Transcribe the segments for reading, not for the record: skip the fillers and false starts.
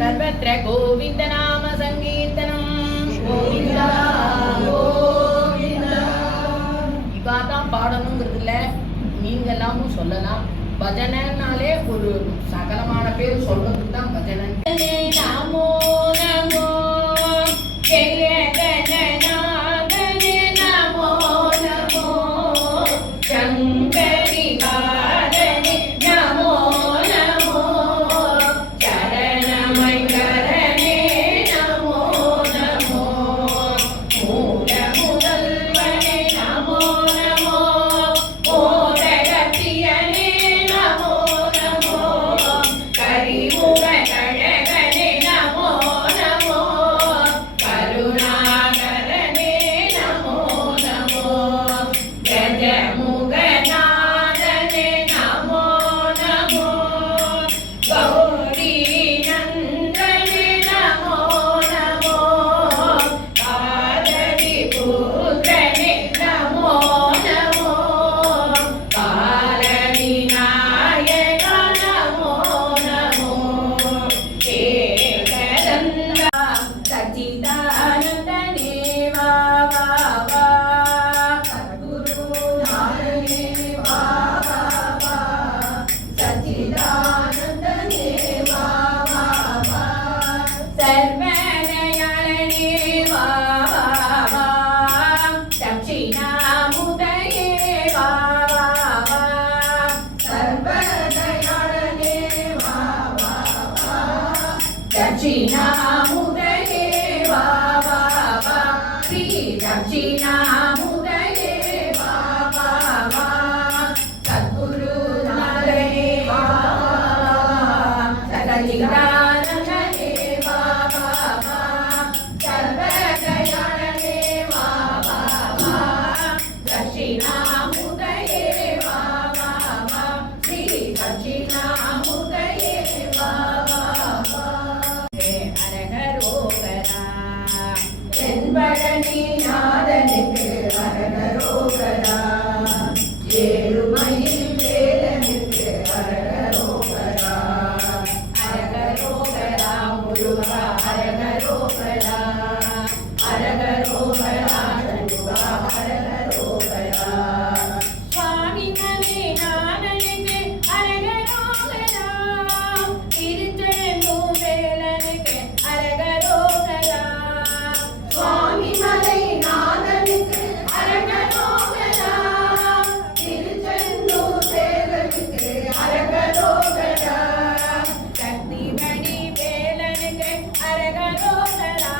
सर्वत्र गोविंद नाम संकीर्तनम இவாதான் பாடணுங்கிறதுல நீங்க எல்லாமும் சொல்லலாம். பஜனைனாலே ஒரு சகலமான பேர் சொல்றதுக்கு தான் பஜனை. நமோ நமோ दक्षिणामुदये वा वा वा श्री दक्षिणामुदये वा वा वा सद्गुरुनाथये वा सच्चिदानन्दये वा वा वा सर्वदयालये वा वा वा दक्षिणामुदये वा वा वा श्री दक्षिणामुदये वा वा वा பழனி நாதனுக்கு அரகரோகரா ஏழுமயில் வேலனுக்கு அரகரோகரா அரகரோகரா முருகா அரகரோகரா அரகரோகரா சண்முகா அரகரோகரா சுவாமி மலை நாதனுக்கு அரகரோகரா திருச்செந்தூர் வேலனுக்கு அரகரோகரா சுவாமி மலை நாதனுக்கு அரகரோகரா திருச்செந்தூர் வேலனுக்கு அரகரோகரா சக்தி வடி வேலனுக்கு அரகரோகரா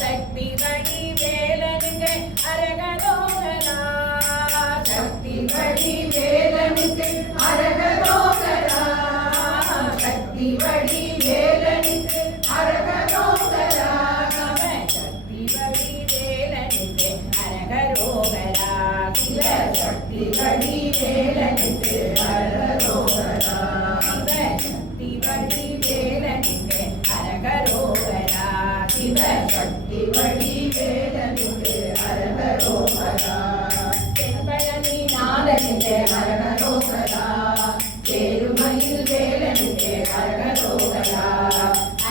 சக்தி வடி வேலனுக்கு அரகரோகரா சக்தி வடி வேலனுக்கு அரகரோகரா சக்தி வடி வேலனுக்கு அரகரோகரா அரகரோகரா சிவ சக்தி வடி வேலனுக்கு அரகரோகரா சிவ சக்தி வடி வேலனுக்கு அரகரோகரா சிவ சக்தி வடி வேலனுக்கு அரகரோகரா தென்பழனி நாதனுக்கு அரகரோகரா ஏழுமயில் வேலனுக்கு அரகரோகரா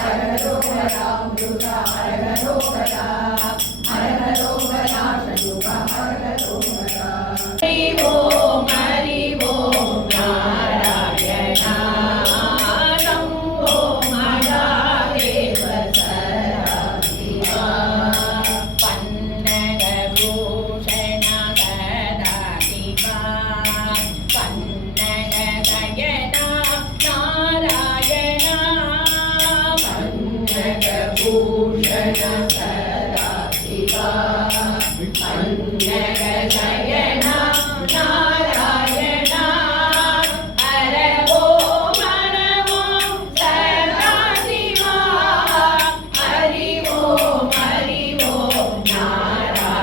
அரகரோகரா முருகா அரகரோகரா அரகரோகரா சண்முகா அரகரோகரா ஹரி ஓம் நாராயணா சம்போ மகாதேவ சதாசிவா பன்னக பூஷண சதாசிவா பன்னக சயனா நாராயணா பன்னக பூஷண சதாசிவா பன்னக சயனா நாராயணா அரவோ மரவோ சதாசிவா ஹரிவோ நாராயணா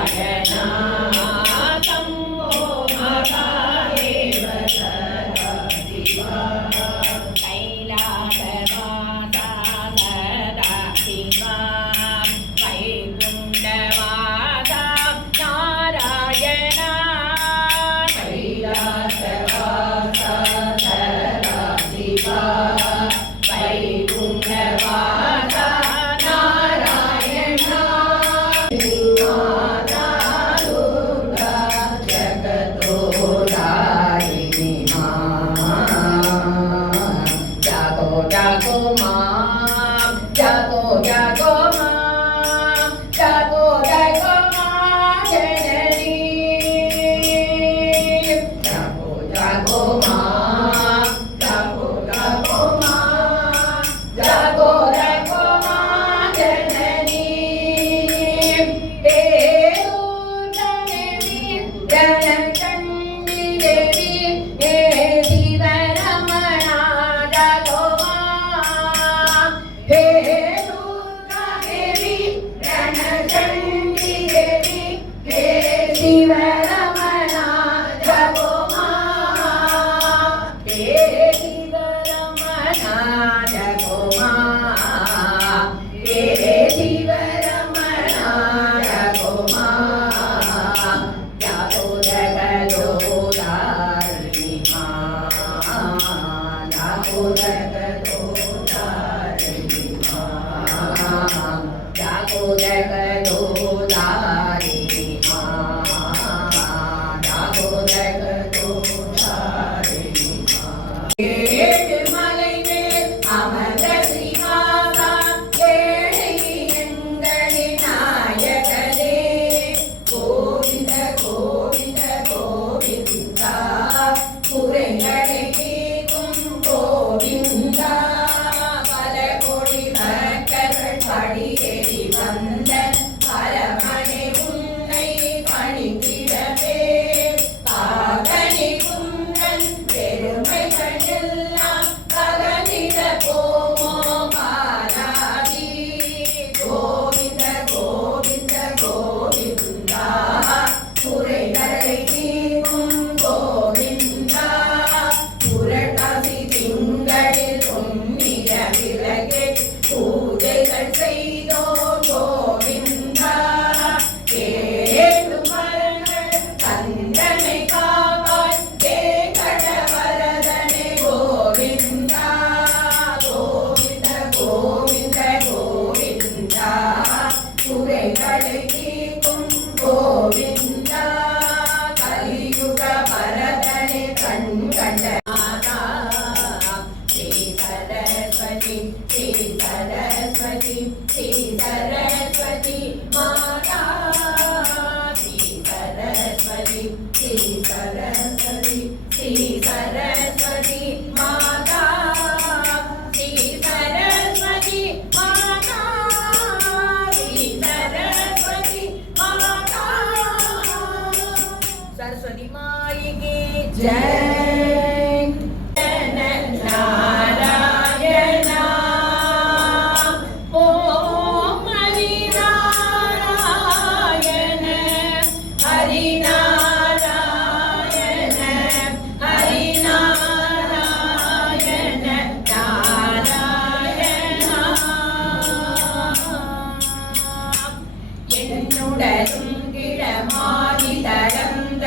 என்னுடலும் கிழமாதி தடந்த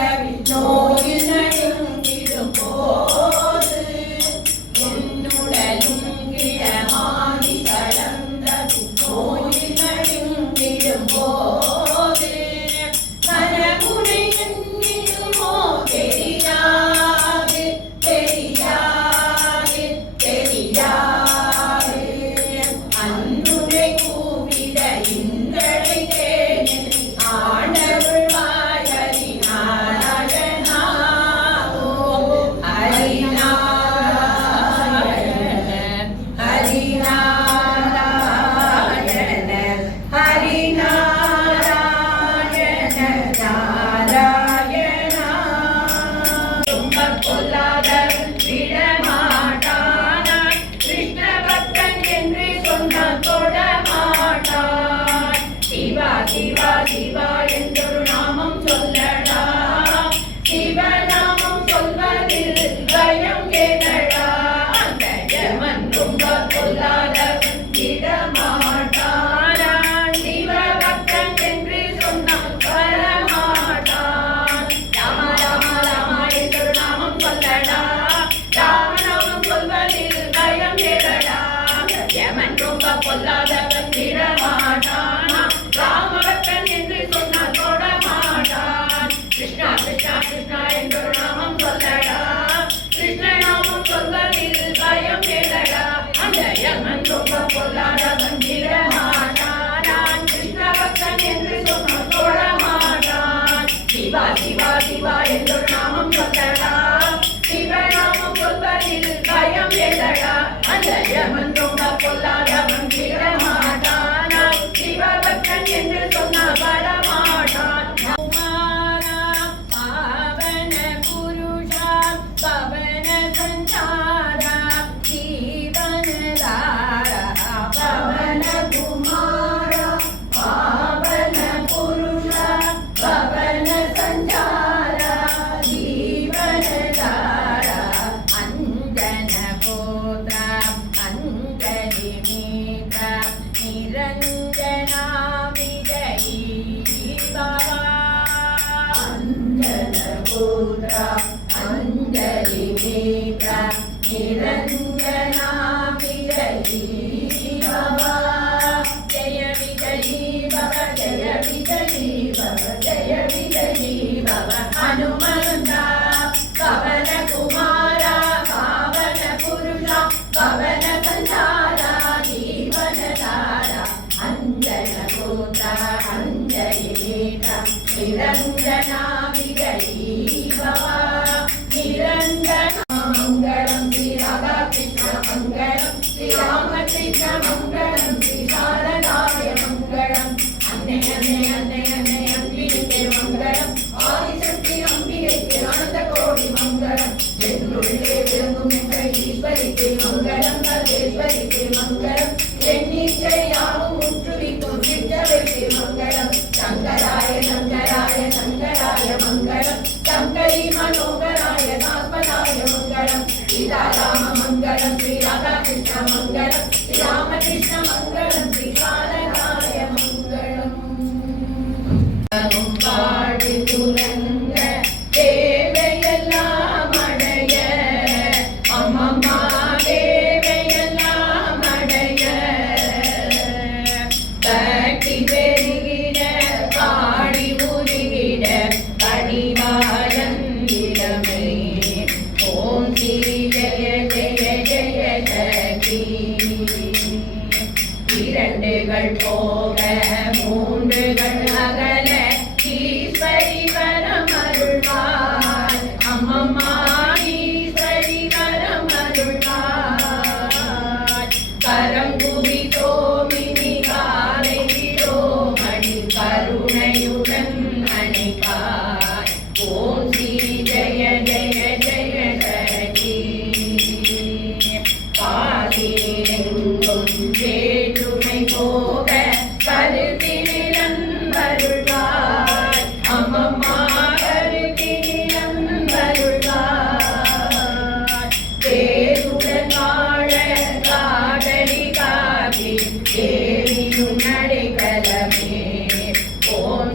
நோயில் நடுங்கிடும் போது என்னுடலும் கிழமாதி தடந்த நோயில் நடுங்கிடும் போது மனமுனை எண்ணிடுமோ தெரியாது தெரியாது தெரியாது அன்றுரை கூவிட இன்றழை தேனில் ஆண்டவள் வாயறி நாராயணா ஓம் ஹரிநாராயண ஹரிநாராயண ஹரிநாராயண நாராயணா ரொம்ப கொல்லாதவன் விடமாட்டான் கிருஷ்ண பக்தன் என்று சொன்னால் தொடமாட்டான் சிவா சிவா சிவா என்றொரு நாமம் சொல்லடா சிவநாமம் சொல்வதில் பயம் கேளடா அந்த யமன் ரொம்ப கொல்லாதவன் விடமாட்டான் சிவ பக்தன் என்று சொன்னால் வரமாட்டான் ராம ராம ராமா என்றொரு நாமம் சொல்லடா ராமநாமம் சொல்வதில் பயம் கேளடா யமன் ரொம்ப கொல்லாதவன் விடமாட்டான் ராமபக்தன் என்று சொன்னால் தொடமாட்டான் கிருஷ்ணா கிருஷ்ணா கிருஷ்ணா என்றொரு நாமம் சொல்லடா கிருஷ்ண நாமம் சொல்வதில் பயம் கேளடா அந்த யமன் ரொம்ப கொல்லாதவன் விடமாட்டான் கிருஷ்ண பக்தன் என்று சொன்னால் தொடமாட்டான் சிவா சிவா சிவா என்றொரு நாமம் சொல்லடா சிவநாமம் சொல்வதில் பயம் கேளடா அந்த யமன் ரொம்ப கொல்லாதவன் விடமாட்டான் சிவபக்தன் என்று சொன்னால் வரமாட்டான் குமாரா பாவன புருஷா பவன சஞ்சாரா ஜீவனதாரா பவன குமாரா பாவன புருஷா பவன சஞ்சாரா ஜீவனதாரா அஞ்சன போதா அஞ்சலி மீதா நிரஞ்சனா விஜயீ பவா அஞ்சன போதா அஞ்சலி மீதா நிரஞ்சனா விஜயீ பவா ஜய விஜயீ பவ ஜய விஜயீ பவ ஜய விஜயீ பவ ஹனுமந்தா பவன குமாரா பாவன புருஷா பவன சஞ்சாரா ஜீவனதாரா அஞ்சன பூதா அஞ்சலி மீதா நிரஞ்சனா விஜயீ பவா நிரஞ்சனா மங்களம் ஸ்ரீ ராதா கிருஷ்ண மங்களம் ஸ்ரீ ராமகிருஷ்ண மங்களம் ஸ்ரீ சாரதாய மங்களம் அன்னை அன்னை அன்னை அன்னை அம்பிகைக்கு மங்களம் ஆதிசக்தி அம்பிகைக்கு ஆனந்த கோடி மங்களம் என்னுள்ளே விளங்கும் எங்கள் ஈஸ்வரிக்கு மங்களம் சர்வேஸ்வரிக்கு மங்களம் எண்ணிச்சை யாவும் முற்றுவிக்கும் சிற்றவைக்கு மங்களம் சங்கராய சங்கராய சங்கராய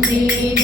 சிவ